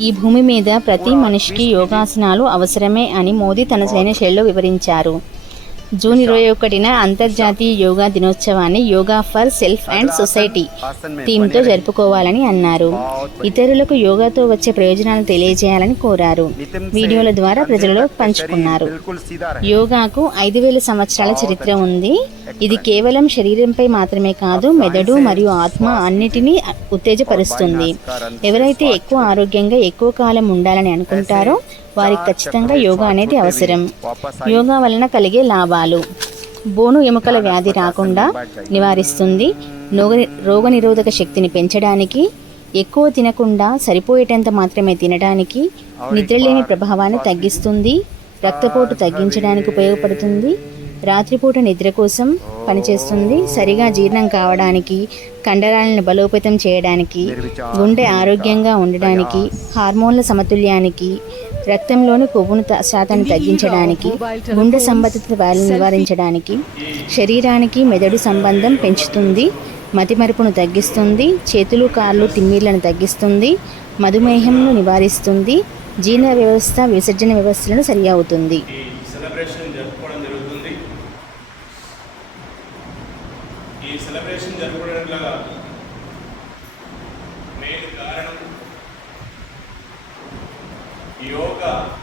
ఈ భూమి మీద ప్రతి మనిషికి యోగాసనాలు అవసరమే అని మోదీ తన సేనశైలిలో వివరించారు. జూన్ ఇరవై ఒకటిన అంతర్జాతీయ యోగా దినోత్సవాన్ని yoga for self and society థీమ్తో జరుపుకోవాలని అన్నారు. ఇతరులకు యోగాతో వచ్చే ప్రయోజనాలను తెలియజేయాలని కోరారు. వీడియోల ద్వారా ప్రజలలో పంచుకున్నారు. యోగాకు ఐదు వేల సంవత్సరాల చరిత్ర ఉంది. ఇది కేవలం శరీరంపై మాత్రమే కాదు మెదడు మరియు ఆత్మ అన్నిటినీ ఉత్తేజపరుస్తుంది. ఎవరైతే ఎక్కువ ఆరోగ్యంగా ఎక్కువ కాలం ఉండాలని అనుకుంటారో వారికి ఖచ్చితంగా యోగా అనేది అవసరం. యోగా వలన కలిగే లాభాలు. బోను ఎముకల వ్యాధి రాకుండా నివారిస్తుంది. రోగ రోగనిరోధక శక్తిని పెంచడానికి ఎక్కువ తినకుండా సరిపోయేటంత మాత్రమే తినడానికి నిద్రలేని ప్రభావాన్ని తగ్గిస్తుంది. రక్తపోటు తగ్గించడానికి ఉపయోగపడుతుంది. రాత్రిపూట నిద్ర కోసం పనిచేస్తుంది. సరిగా జీర్ణం కావడానికి కండరాలను బలోపేతం చేయడానికి గుండె ఆరోగ్యంగా ఉండడానికి హార్మోన్ల సమతుల్యానికి రక్తంలోని కొవ్వును త- శాతాన్ని తగ్గించడానికి గుండె సంబంధిత వ్యాధులు నివారించడానికి శరీరానికి మెదడు సంబంధం పెంచుతుంది మతిమరుపును తగ్గిస్తుంది చేతులు కాళ్ళు తిమ్మిర్లను తగ్గిస్తుంది మధుమేహంను నివారిస్తుంది జీర్ణ వ్యవస్థ విసర్జన వ్యవస్థలను సరి అవుతుంది ఈ సెలబ్రేషన్ జరుపుకోవడం జరుగుతుంది. ఈ సెలబ్రేషన్ జరుపుకోవడం కారణం యోగా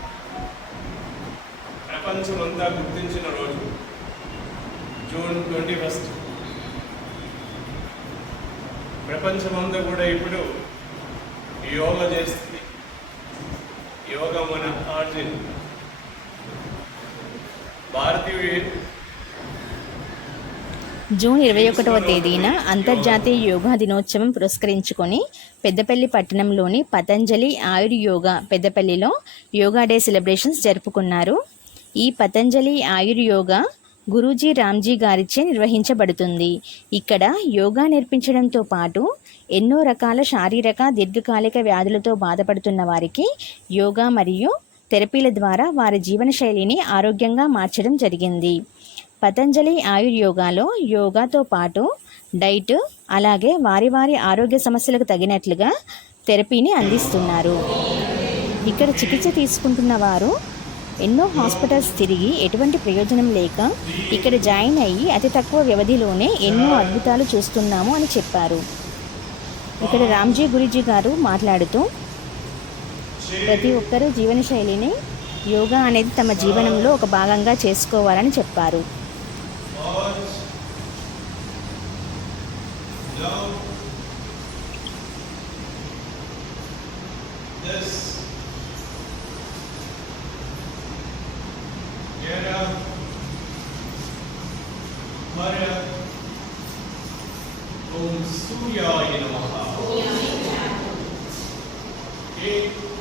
ప్రపంచమంతా గుర్తించిన రోజు. June twenty first. ప్రపంచమంతా కూడా ఇప్పుడు యోగా చేస్తుంది. యోగా మన ఆర్జిన్. భారతీయ జూన్ ఇరవై ఒకటవ తేదీన అంతర్జాతీయ యోగా దినోత్సవం పురస్కరించుకొని పెద్దపల్లి పట్టణంలోని పతంజలి ఆయుర్ యోగా పెద్దపల్లిలో యోగా డే సెలబ్రేషన్స్ జరుపుకున్నారు. ఈ పతంజలి ఆయుర్యోగా గురూజీ రామ్జీ గారిచే నిర్వహించబడుతుంది. ఇక్కడ యోగా నేర్పించడంతో పాటు ఎన్నో రకాల శారీరక దీర్ఘకాలిక వ్యాధులతో బాధపడుతున్న వారికి యోగా మరియు థెరపీల ద్వారా వారి జీవనశైలిని ఆరోగ్యంగా మార్చడం జరిగింది. పతంజలి ఆయుర్యోగాలో యోగాతో పాటు డైట్ అలాగే వారి వారి ఆరోగ్య సమస్యలకు తగినట్లుగా థెరపీని అందిస్తున్నారు. ఇక్కడ చికిత్స తీసుకుంటున్న వారు ఎన్నో హాస్పిటల్స్ తిరిగి ఎటువంటి ప్రయోజనం లేక ఇక్కడ జాయిన్ అయ్యి అతి తక్కువ వ్యవధిలోనే ఎన్నో అద్భుతాలు చూస్తున్నాము అని చెప్పారు. ఇక్కడ రామ్జీ గురిజీ గారు మాట్లాడుతూ ప్రతి ఒక్కరూ జీవనశైలిని యోగా అనేది తమ జీవనంలో ఒక భాగంగా చేసుకోవాలని చెప్పారు. Lord, now this era Mara Om Namaha. Eight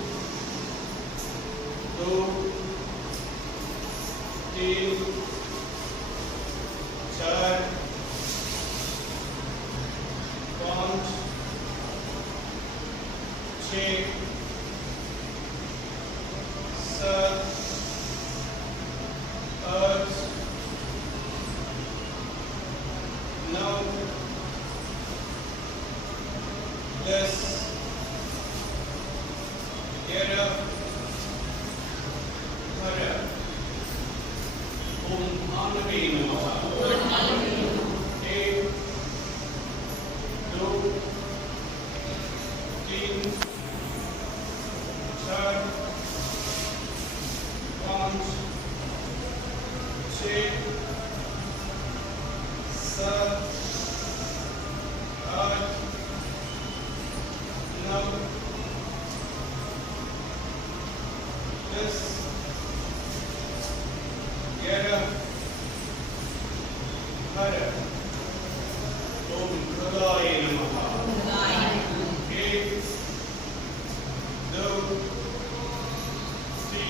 दस ग्यारह बारह ओम भानवे नमः एक दो तीन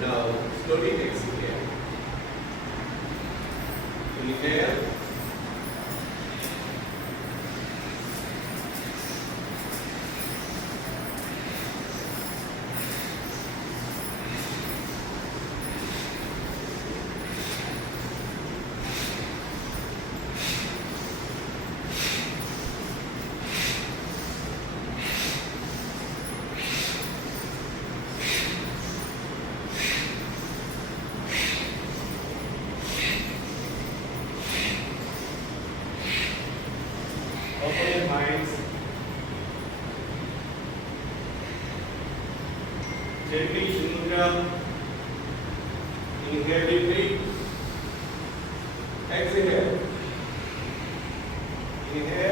Now slowly exhale. Inhale. integral inherently exhale inhale